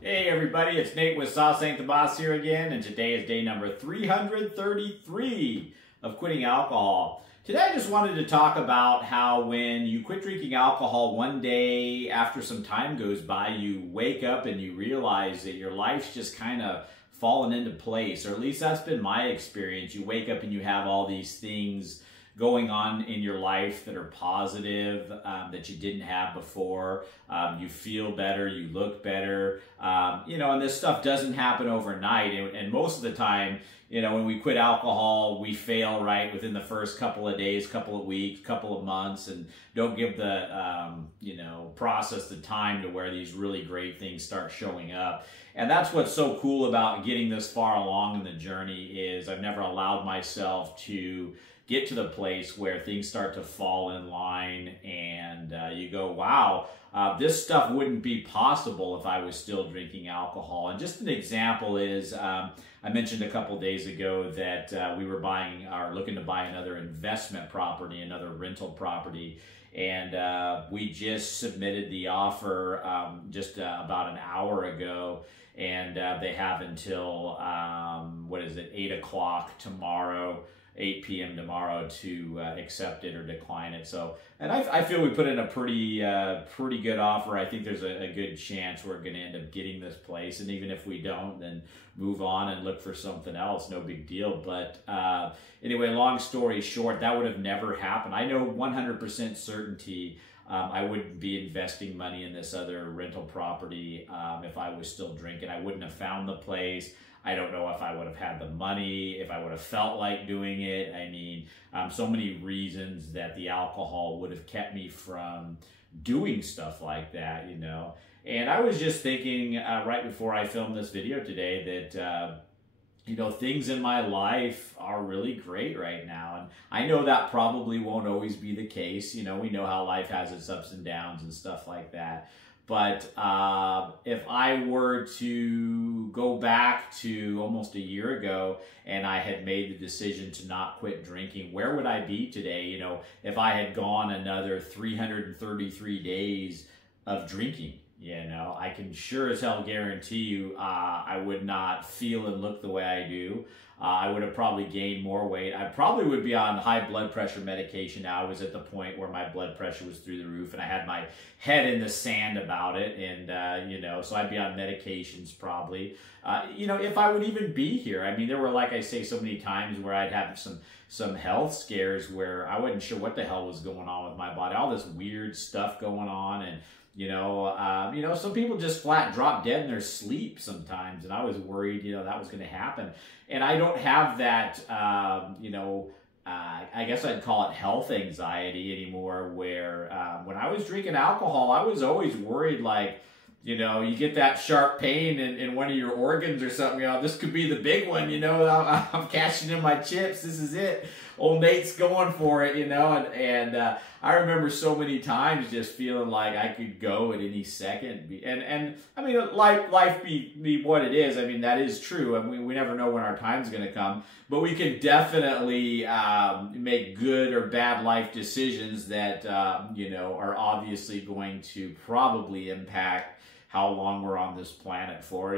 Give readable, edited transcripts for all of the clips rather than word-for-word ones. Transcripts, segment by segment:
Hey everybody, it's Nate with Sauce Ain't the Boss here again, and today is day number 333 of quitting alcohol. Today I just wanted to talk about how when you quit drinking alcohol one day after some time goes by, you wake up and you realize that your life's just kind of fallen into place, or at least that's been my experience. You wake up and you have all these things going on in your life that are positive, that you didn't have before. You feel better, you look better, and this stuff doesn't happen overnight. And most of the time, when we quit alcohol, we fail right within the first couple of days, couple of weeks, couple of months, and don't give the, process the time to where these really great things start showing up. And that's what's so cool about getting this far along in the journey is I've never allowed myself to get to the place where things start to fall in line and you go, wow, this stuff wouldn't be possible if I was still drinking alcohol. And just an example is, I mentioned a couple days ago that we were looking to buy another investment property, another rental property. And we just submitted the offer about an hour ago. And they have until, 8 o'clock tomorrow, 8 p.m. tomorrow to accept it or decline it. So, and I feel we put in a pretty good offer. I think there's a good chance we're going to end up getting this place. And even if we don't, then move on and look for something else. No big deal. But anyway, long story short, that would have never happened. I know 100% certainty I wouldn't be investing money in this other rental property if I was still drinking. I wouldn't have found the place. I don't know if I would have had the money, if I would have felt like doing it. I mean, so many reasons that the alcohol would have kept me from doing stuff like that, And I was just thinking right before I filmed this video today that, things in my life are really great right now. And I know that probably won't always be the case. We know how life has its ups and downs and stuff like that. But if I were to go back to almost a year ago and I had made the decision to not quit drinking, where would I be today? If I had gone another 333 days of drinking, I can sure as hell guarantee you I would not feel and look the way I do. I would have probably gained more weight. I probably would be on high blood pressure medication now. I was at the point where my blood pressure was through the roof and I had my head in the sand about it. And, so I'd be on medications probably. If I would even be here. I mean, there were, like I say, so many times where I'd have some health scares where I wasn't sure what the hell was going on with my body. All this weird stuff going on. And some people just flat drop dead in their sleep sometimes, and I was worried, that was going to happen. And I don't have that, I guess I'd call it health anxiety anymore, where when I was drinking alcohol, I was always worried, like, you get that sharp pain in one of your organs or something, this could be the big one, I'm cashing in my chips, this is it. Old Nate's going for it, and I remember so many times just feeling like I could go at any second. And I mean, life be what it is. I mean, that is true. I mean, we never know when our time's going to come, but we can definitely make good or bad life decisions that, are obviously going to probably impact how long we're on this planet for,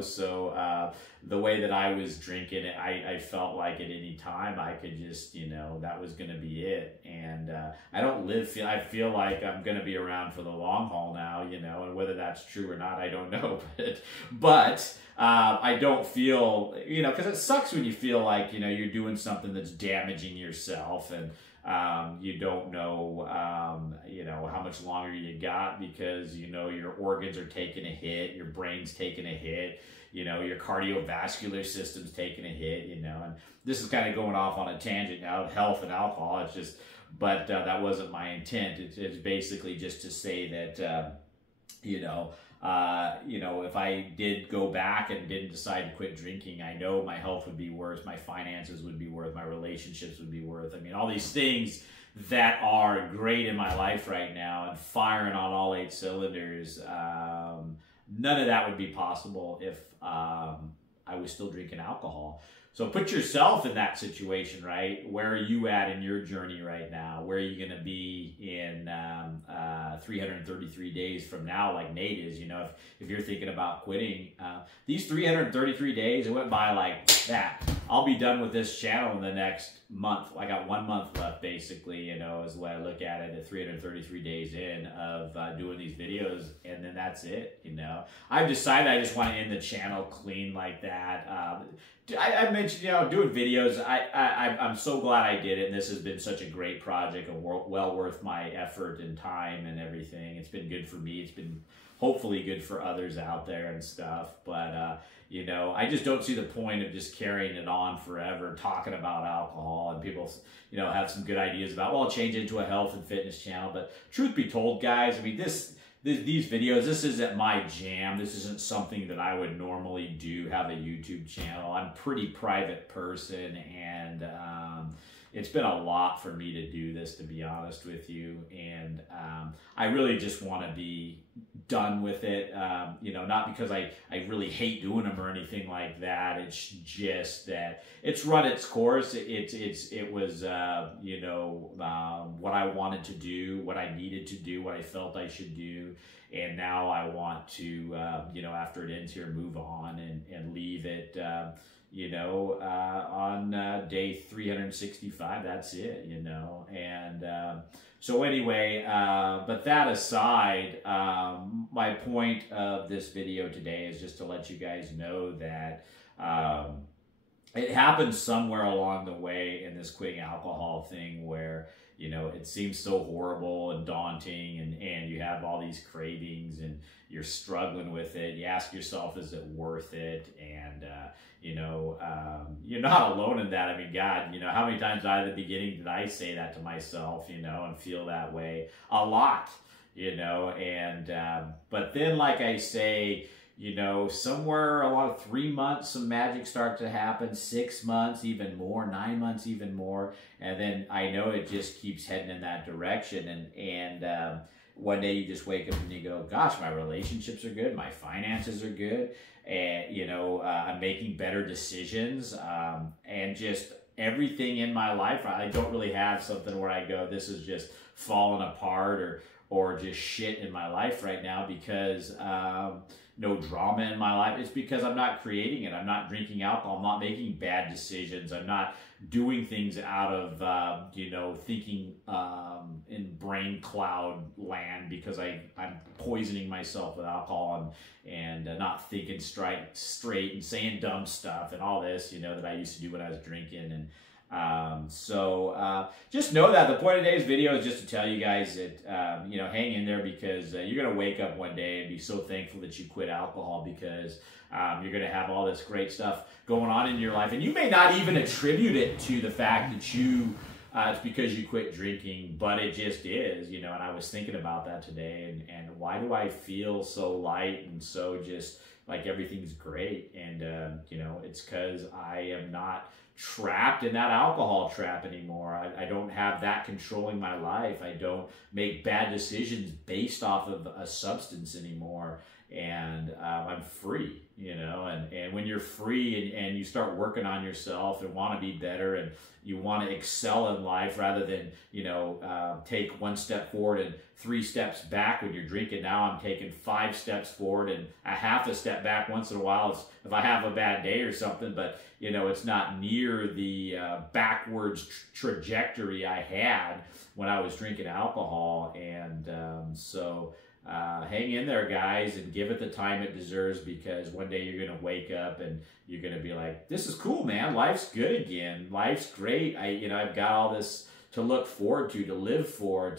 so the way that I was drinking it, I felt like at any time I could just, that was going to be it. And I don't I feel like I'm going to be around for the long haul now, and whether that's true or not, I don't know. But I don't feel, because it sucks when you feel like, you're doing something that's damaging yourself and you don't know, how much longer you got because, your organs are taking a hit, your brain's taking a hit, your cardiovascular system's taking a hit, and this is kind of going off on a tangent now of health and alcohol. It's just, but that wasn't my intent. It's basically just to say that, if I did go back and didn't decide to quit drinking, I know my health would be worse, my finances would be worse, my relationships would be worse. I mean, all these things that are great in my life right now and firing on all 8 cylinders, none of that would be possible if I was still drinking alcohol. So put yourself in that situation, right? Where are you at in your journey right now? Where are you going to be in 333 days from now, like Nate is? You know, if you're thinking about quitting, these 333 days, it went by like that. I'll be done with this channel in the next month. I got 1 month left, basically, you know, is the way I look at it, at 333 days in of doing these videos, and then that's it, you know. I've decided I just want to end the channel clean like that. I mentioned, you know, doing videos. I'm so glad I did it, and this has been such a great project, and well worth my effort and time and everything. It's been good for me. It's been hopefully good for others out there and stuff. But you know, I just don't see the point of just carrying it on forever, talking about alcohol, and people, you know, have some good ideas about, well, I'll change it into a health and fitness channel. But truth be told, guys, I mean, these videos, this isn't my jam. This isn't something that I would normally do, have a YouTube channel. I'm a pretty private person, and it's been a lot for me to do this, to be honest with you. And I really just want to be done with it. You know, not because I really hate doing them or anything like that. It's just that it's run its course. It was you know, what I wanted to do, what I needed to do, what I felt I should do. And now I want to, you know, after it ends here, move on and leave it, you know, on day 365. That's it, you know. And so anyway, but that aside, my point of this video today is just to let you guys know that it happened somewhere along the way in this quitting alcohol thing where, you know, it seems so horrible and daunting, and you have all these cravings and you're struggling with it. You ask yourself, is it worth it? And, you know, you're not alone in that. I mean, God, you know, how many times at the beginning did I say that to myself, you know, and feel that way? A lot, you know. And, but then, like I say, you know, somewhere along 3 months, some magic starts to happen, 6 months, even more, 9 months, even more. And then I know it just keeps heading in that direction. And one day you just wake up and you go, gosh, my relationships are good. My finances are good. And, you know, I'm making better decisions. And just everything in my life, I don't really have something where I go, this is just falling apart or just shit in my life right now because no drama in my life. It's because I'm not creating it. I'm not drinking alcohol. I'm not making bad decisions. I'm not doing things out of, you know, thinking in brain cloud land because I'm poisoning myself with alcohol and not thinking straight and saying dumb stuff and all this, you know, that I used to do when I was drinking. And so just know that the point of today's video is just to tell you guys that, you know, hang in there because you're going to wake up one day and be so thankful that you quit alcohol because you're going to have all this great stuff going on in your life. And you may not even attribute it to the fact that it's because you quit drinking, but it just is, you know. And I was thinking about that today and why do I feel so light and so just like everything's great? And, you know, it's because I am not trapped in that alcohol trap anymore. I don't have that controlling my life. I don't make bad decisions based off of a substance anymore. And I'm free, you know, and when you're free and you start working on yourself and want to be better and you want to excel in life rather than, you know, take 1 step forward and 3 steps back when you're drinking. Now I'm taking 5 steps forward and a half a step back once in a while if I have a bad day or something, but, you know, it's not near the backwards trajectory I had when I was drinking alcohol. And so hang in there, guys, and give it the time it deserves because one day you're going to wake up and you're going to be like, this is cool, man. Life's good again. Life's great. I've got all this to look forward to live for,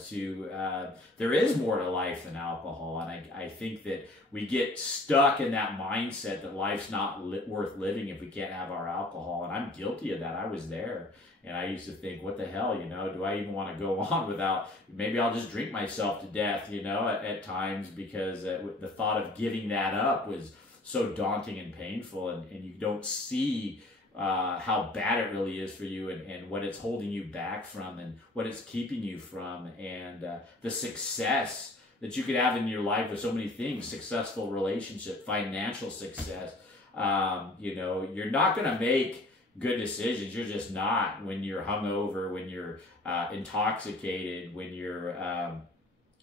there is more to life than alcohol. And I think that we get stuck in that mindset that life's not worth living if we can't have our alcohol. And I'm guilty of that. I was there. And I used to think, what the hell, you know, do I even want to go on without, maybe I'll just drink myself to death, you know, at times because the thought of giving that up was so daunting and painful. And you don't see how bad it really is for you and what it's holding you back from and what it's keeping you from and the success that you could have in your life with so many things, successful relationship, financial success. You know, you're not going to make good decisions. You're just not when you're hungover, when you're intoxicated, when you're,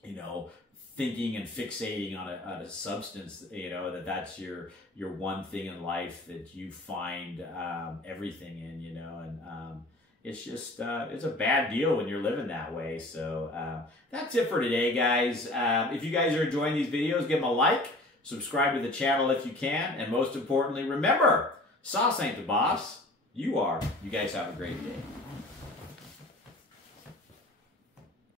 you know, thinking and fixating on a substance, you know, that's your one thing in life that you find everything in, you know, and it's just, it's a bad deal when you're living that way. So that's it for today, guys. If you guys are enjoying these videos, give them a like, subscribe to the channel if you can, and most importantly, remember, Sauce ain't the boss. You are. You guys have a great day.